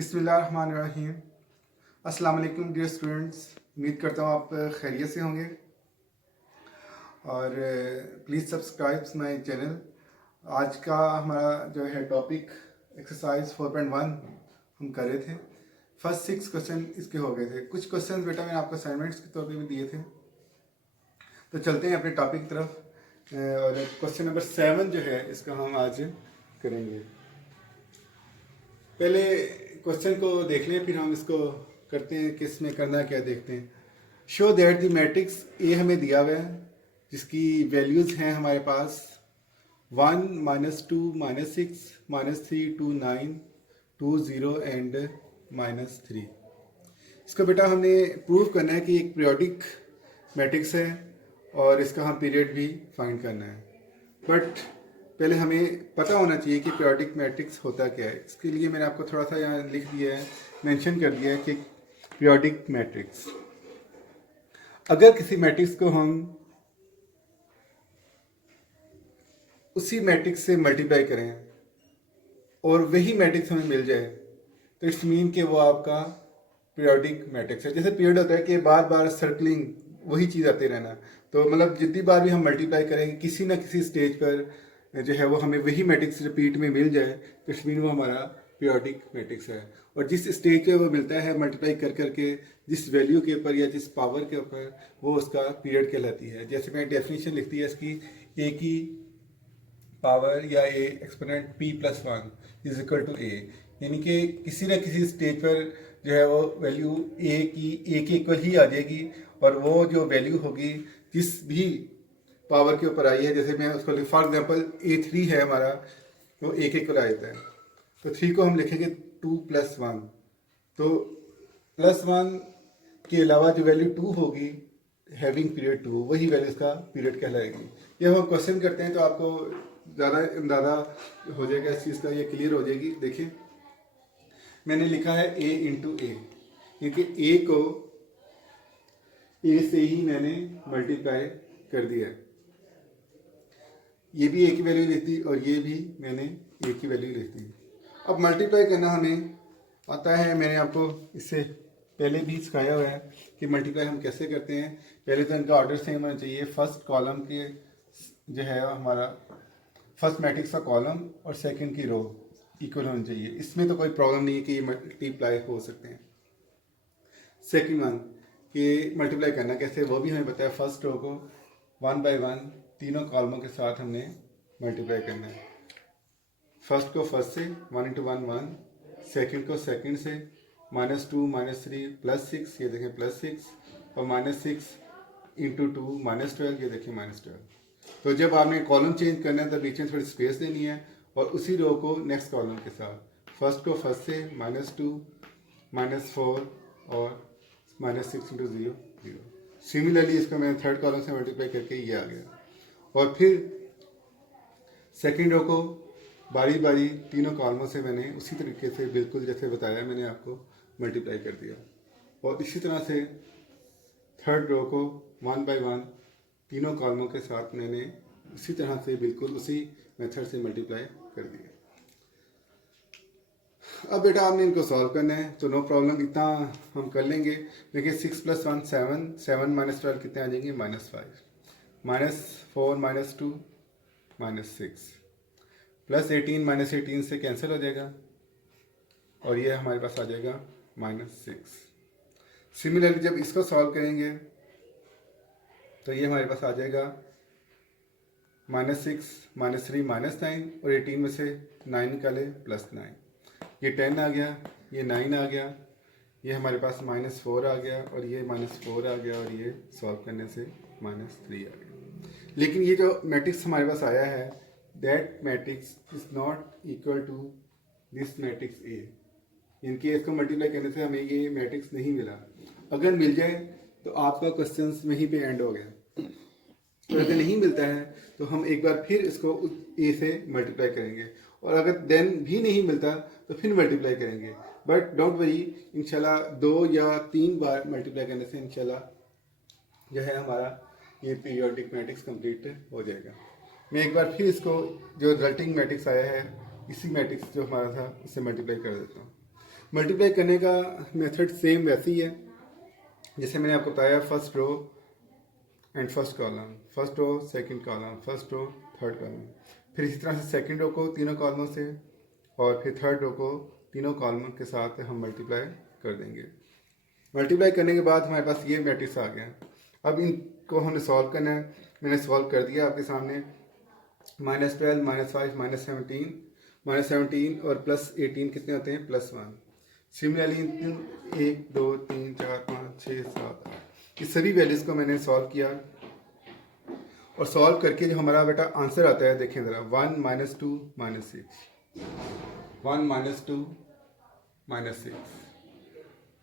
बिस्मिल्लाहिर्रहमानिर्रहीम। अस्सलाम वालेकुम डियर स्टूडेंट्स, उम्मीद करता हूँ आप खैरियत से होंगे और प्लीज़ सब्सक्राइब माय चैनल। आज का हमारा जो है टॉपिक एक्सरसाइज 4.1 हम कर रहे थे। फर्स्ट 6 क्वेश्चन इसके हो गए थे। कुछ क्वेश्चन बेटा मैंने आपको असाइनमेंट्स के तौर पे भी दिए थे। तो चलते हैं अपने टॉपिक की तरफ और क्वेश्चन नंबर 7 जो है इसका हम आज करेंगे। पहले क्वेश्चन को देख लें, फिर हम इसको करते हैं कि इसमें करना क्या देखते हैं। Show that the matrix A हमें दिया हुआ है जिसकी वैल्यूज़ हैं हमारे पास 1, -2, -6, -3, 2, 9, 2, 0 एंड -3। इसको बेटा हमने प्रूव करना है कि एक पीरियोडिक मैट्रिक्स है और इसका हम पीरियड भी फाइंड करना है। बट पहले हमें पता होना चाहिए कि पीरियोडिक मैट्रिक्स होता क्या है। इसके लिए मैंने आपको थोड़ा सा यहाँ लिख दिया है, मेंशन कर दिया है कि पीरियोडिक मैट्रिक्स, अगर किसी मैट्रिक्स को हम उसी मैट्रिक्स से मल्टीप्लाई करें और वही मैट्रिक्स हमें मिल जाए तो इट्स मीन कि वो आपका पीरियोडिक मैट्रिक्स है। जैसे पीरियड होता है कि बार बार सर्कलिंग वही चीज़ आते रहना, तो मतलब जितनी बार भी हम मल्टीप्लाई करेंगे किसी ना किसी स्टेज पर जो है वो हमें वही मैट्रिक्स रिपीट में मिल जाए तो इट्स मीन वो हमारा पीरियोडिक मैट्रिक्स है। और जिस स्टेज पे वो मिलता है मल्टीप्लाई कर करके जिस वैल्यू के ऊपर या जिस पावर के ऊपर, वो उसका पीरियड कहलाती है। जैसे मैंने डेफिनेशन लिख दी है इसकी, ए की पावर या A exponent p+1 is equal to A, यानी कि किसी न किसी स्टेज पर जो है वो वैल्यू ए के इक्वल ही आ जाएगी और वो जो वैल्यू होगी जिस भी पावर के ऊपर आई है, जैसे मैं उसको फॉर एग्जांपल A3 है हमारा, तो ए के इक्वल आ जाता है। तो 3 को हम लिखेंगे 2+1, तो +1 के अलावा जो वैल्यू 2 होगी हैविंग पीरियड 2, वही वैल्यू इसका पीरियड कहलाएगी। जब हम क्वेश्चन करते हैं तो आपको ज़्यादा अंदाज़ा हो जाएगा इस चीज़ का, ये क्लियर हो जाएगी। देखिए मैंने लिखा है a इंटू ए, क्योंकि a को a से ही मैंने मल्टीप्लाई कर दिया है। ये भी a की वैल्यू लिख दी और ये भी मैंने a की वैल्यू लिख दी। अब मल्टीप्लाई करना हमें आता है, मैंने आपको इससे पहले भी सिखाया हुआ है कि मल्टीप्लाई हम कैसे करते हैं। पहले तो इनका ऑर्डर सेम होना चाहिए। फर्स्ट कॉलम के जो है हमारा फर्स्ट मैट्रिक्स का कॉलम और सेकंड की रो इक्वल होनी चाहिए। इसमें तो कोई प्रॉब्लम नहीं है कि ये मल्टीप्लाई हो सकते हैं। सेकंड वन कि मल्टीप्लाई करना कैसे, वो भी हमें पता है। फर्स्ट रो को 1 बाय 1 तीनों कॉलमों के साथ हमने मल्टीप्लाई करना है। फर्स्ट को फर्स्ट से 1 इंटू 1 1, सेकेंड को सेकेंड से -2 -3 +6, ये देखें +6, और -6 इंटू 2 -12, ये देखें -12। तो जब आपने कॉलम चेंज करना है तो बीच में थोड़ी स्पेस देनी है और उसी रो को नेक्स्ट कॉलम के साथ फर्स्ट को फर्स्ट से -2 -4 और -6 इंटू 0 0। सिमिलरली इसको मैंने थर्ड कॉलम से मल्टीप्लाई करके ये आ गया। और फिर सेकेंड रो को बारी बारी तीनों कॉलमों से मैंने उसी तरीके से बिल्कुल जैसे बताया मैंने आपको मल्टीप्लाई कर दिया। और इसी तरह से थर्ड रो को 1 बाय 1 तीनों कॉलमों के साथ मैंने उसी तरह से बिल्कुल उसी मेथड से मल्टीप्लाई कर दिया। अब बेटा आपने इनको सॉल्व करना है तो नो प्रॉब्लम, इतना हम कर लेंगे। देखिए 6 + 1 7, 7 -12 कितने आ जाएंगे -5, -4 -2 -6, +18 -18 से कैंसिल हो जाएगा और ये हमारे पास आ जाएगा -6। सिमिलरली जब इसको सॉल्व करेंगे तो ये हमारे पास आ जाएगा -6 -3 -9, और 18 में से 9 निकाले +9, ये 10 आ गया, ये 9 आ गया, ये हमारे पास -4 आ गया और ये -4 आ गया और ये सॉल्व करने से -3 आ गया। लेकिन ये जो मैट्रिक्स हमारे पास आया है, that matrix is not equal to this matrix A. इनके इसको मल्टीप्लाई करने से हमें ये मैट्रिक्स नहीं मिला। अगर मिल जाए तो आपका क्वेश्चन वहीं पे एंड हो गया। तो अगर नहीं मिलता है तो हम एक बार फिर इसको ए से मल्टीप्लाई करेंगे, और अगर देन भी नहीं मिलता तो फिर मल्टीप्लाई करेंगे। बट डोंट वरी, इंशाल्लाह 2 या 3 बार मल्टीप्लाई करने से इंशाल्लाह जो है हमारा ये पीरियोडिक मैट्रिक्स कंप्लीट हो जाएगा। मैं एक बार फिर इसको जो रिजल्टिंग मैट्रिक्स आया है इसी मैट्रिक्स जो हमारा था उससे मल्टीप्लाई कर देता हूँ। मल्टीप्लाई करने का मेथड सेम वैसे ही है जैसे मैंने आपको बताया, first row and first column, first row second column, first row third column. फिर इसी तरह से सेकंड रो को तीनों कॉलमों से और फिर थर्ड रो को तीनों कॉलमों के साथ हम मल्टीप्लाई कर देंगे। मल्टीप्लाई करने के बाद हमारे पास ये मैट्रिक्स आ गया। अब इनको हमने सॉल्व करना है। मैंने सॉल्व कर दिया आपके सामने। -12, -5, -17, -17 और +18 कितने होते हैं? +1। सिमिलरली 1, 2, 3, 4, 5, 6, 7, 8 इस सभी वैल्यूज़ को मैंने सॉल्व किया और सॉल्व करके जो हमारा बेटा आंसर आता है देखें ज़रा, 1 -2 -6, 1 -2 -6,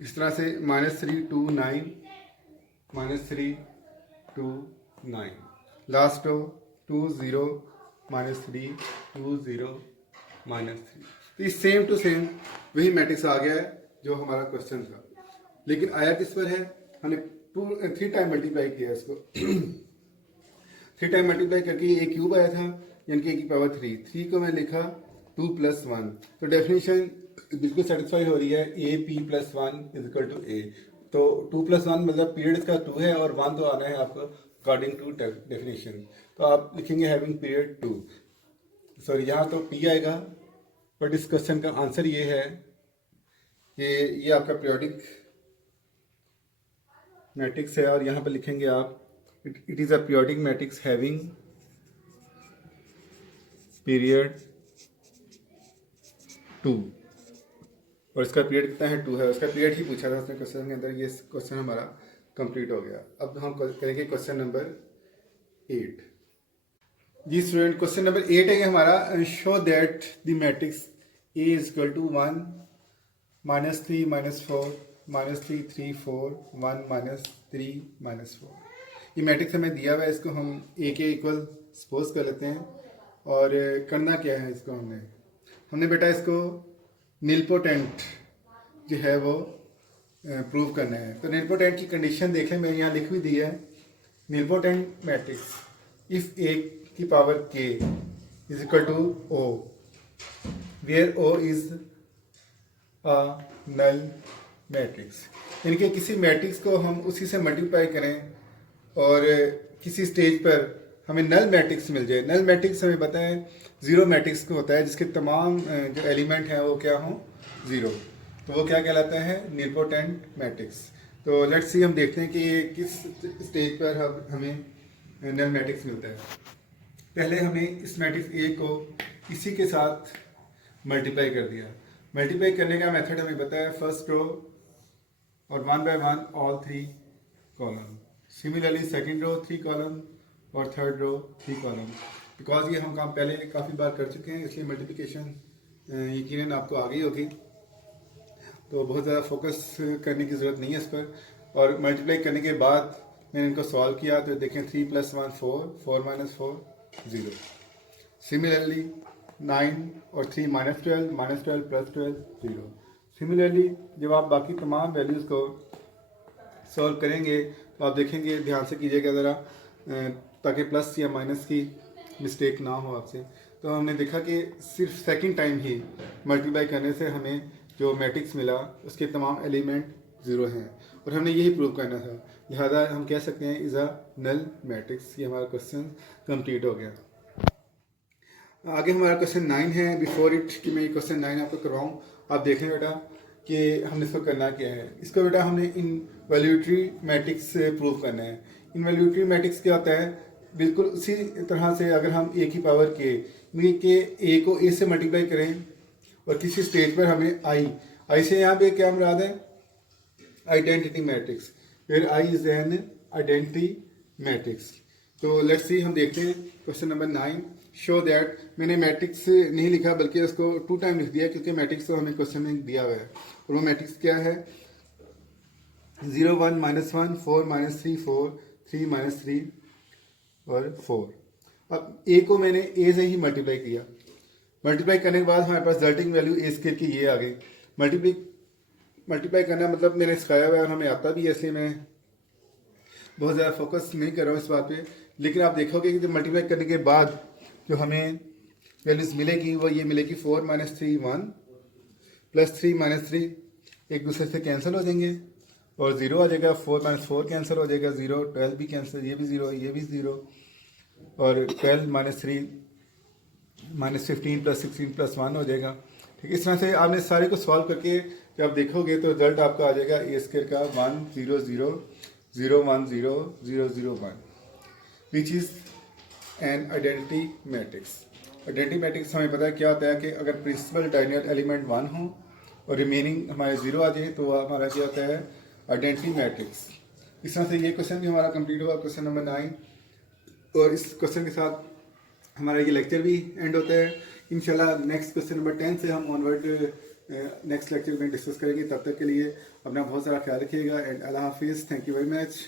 इस तरह से -3 2 9, -3 2 9, लास्ट रो 2 0 -3 2 0 -3। तो ये सेम टू सेम वही मैट्रिक्स आ गया है जो हमारा क्वेश्चन था, लेकिन आया किस पर है? हमने 3 टाइम मल्टीप्लाई किया इसको 3 टाइम मल्टीप्लाई करके ए क्यूब आया था, यानी कि a⁻3। 3 को मैं लिखा 2 + 1, तो डेफिनेशन बिल्कुल सेटिस्फाई हो रही है। AP + 1 = A। तो 2 + 1 मतलब पीरियड इसका 2 है और 1 तो आना है आपको अकॉर्डिंग टू डेफिनेशन। तो आप लिखेंगे हैविंग पीरियड 2। सॉरी, यहाँ तो P आएगा, बट इस क्वेश्चन का आंसर ये है कि ये आपका पीरियोडिक मैट्रिक्स है और यहाँ पर लिखेंगे आप it is a periodic matrix having period 2, और इसका पीरियड कितना है? 2 है। उसका पीरियड ही पूछा था उसने क्वेश्चन के अंदर। ये क्वेश्चन हमारा कंप्लीट हो गया। अब हम करेंगे क्वेश्चन नंबर 8। जी स्टूडेंट, क्वेश्चन नंबर 8 है हमारा, show that the matrix A = 1 -3 -4 -3 3 4 1 -3 -4। ये मैट्रिक्स हमें दिया हुआ है, इसको हम A के इक्वल सपोज कर लेते हैं। और करना क्या है, इसको हमने बेटा इसको नीलपोटेंट जो है वो प्रूव करना है। तो नीलपोटेंट की कंडीशन देख लें, मैंने यहाँ लिख भी दी है। Nilpotent matrix if A⁻k = O, where O is a null matrix, यानी कि किसी मैट्रिक्स को हम उसी से मल्टीप्लाई करें और किसी स्टेज पर हमें नल मैट्रिक्स मिल जाए। नल मैट्रिक्स हमें पता है ज़ीरो मैट्रिक्स को होता है जिसके तमाम जो एलिमेंट हैं वो क्या हों? ज़ीरो। तो वो क्या कहलाता है? Nilpotent matrix. तो लेट्स सी, हम देखते हैं कि ये किस स्टेज पर हमें नल मैट्रिक्स मिलता है। पहले हमने इस मैट्रिक्स A को इसी के साथ मल्टीप्लाई कर दिया। मल्टीप्लाई करने का मेथड हमें पता है, फर्स्ट रो और 1 by 1 all 3 column. Similarly second row 3 column और थर्ड रो 3 कॉलम। बिकॉज ये हम काम पहले काफ़ी बार कर चुके हैं, इसलिए मल्टीप्लिकेशन यकीनन आपको आ गई होगी, तो बहुत ज़्यादा फोकस करने की ज़रूरत नहीं है इस पर। और मल्टीप्लाई करने के बाद मैंने इनको सॉल्व किया, तो देखें 3 + 1 4, 4 - 4 0। सिमिलरली 9 और 3 -12, -12 + 12 0। सिमिलरली जब आप बाकी तमाम वैल्यूज़ को सॉल्व करेंगे तो आप देखेंगे, ध्यान से कीजिएगा ज़रा ताकि प्लस या माइनस की मिस्टेक ना हो आपसे। तो हमने देखा कि सिर्फ सेकंड टाइम ही मल्टीप्लाई करने से हमें जो मैट्रिक्स मिला उसके तमाम एलिमेंट ज़ीरो हैं और हमने यही प्रूव करना था। लिहाजा हम कह सकते हैं इज़ अ नल मैट्रिक्स। ये हमारा क्वेश्चन कंप्लीट हो गया। आगे हमारा क्वेश्चन 9 है। बिफोर इट कि मैं क्वेश्चन 9 आपको करवाऊँ, आप देखें बेटा कि हमने इसको करना क्या है। इसको बेटा हमने इनवैल्यूटरी मैट्रिक्स से प्रूव करना है। इनवैल्यूटरी मैट्रिक्स क्या होता है? बिल्कुल उसी तरह से अगर हम A⁻k के A को A से मल्टीप्लाई करें और किसी स्टेज पर हमें I से यहाँ पे क्या मुराद है? Identity matrix, where I is an identity matrix. तो लेट्स सी, हम देखते हैं क्वेश्चन नंबर 9। शो दैट, मैंने मैट्रिक्स नहीं लिखा बल्कि उसको 2 टाइम लिख दिया क्योंकि मैट्रिक्स तो हमें क्वेश्चन में दिया हुआ है। और वो मैट्रिक्स क्या है? 0 1 -1 4 -3 4 3 -3 और 4। अब A को मैंने A से ही मल्टीप्लाई किया। मल्टीप्लाई करने के बाद हमारे पास रिजल्टिंग वैल्यू A² की ये आ गई। मल्टीप्लाई करना मतलब मैंने सिखाया हुआ है और हमें आता भी है, इसलिए मैं बहुत ज़्यादा फोकस नहीं कर रहा हूँ इस बात पे। लेकिन आप देखोगे कि जब मल्टीप्लाई करने के बाद जो हमें वैल्यूज़ मिलेगी वो ये मिलेगी 4 - 3 1 +3 -3 एक दूसरे से कैंसिल हो जाएंगे और 0 आ जाएगा। 4 - 4 कैंसिल हो जाएगा, 0। 12 भी कैंसिल, ये भी 0, ये भी 0। और 12 - 3 -15 + 16 + 1 हो जाएगा। ठीक है, इस तरह से आपने सारे को सॉल्व करके जब देखोगे तो रिजल्ट आपका आ जाएगा ए स्क्वायर का 1 0 0 0 1 0 0 0 1 which is an identity matrix. Identity matrix हमें पता है क्या होता है कि अगर प्रिंसिपल डायगोनल एलिमेंट 1 हो और रिमेनिंग हमारे 0 आ जाए तो हमारा क्या होता है, आइडेंटिटी मैट्रिक्स। इस तरह से ये क्वेश्चन भी हमारा कंप्लीट हुआ, क्वेश्चन नंबर 9। और इस क्वेश्चन के साथ हमारा ये लेक्चर भी एंड होता है। इंशाल्लाह नेक्स्ट क्वेश्चन नंबर 10 से हम ऑनवर्ड नेक्स्ट लेक्चर में डिस्कस करेंगे। तब तक के लिए अपना बहुत सारा ख्याल रखिएगा एंड अल्लाह हाफिज़। Thank you very much.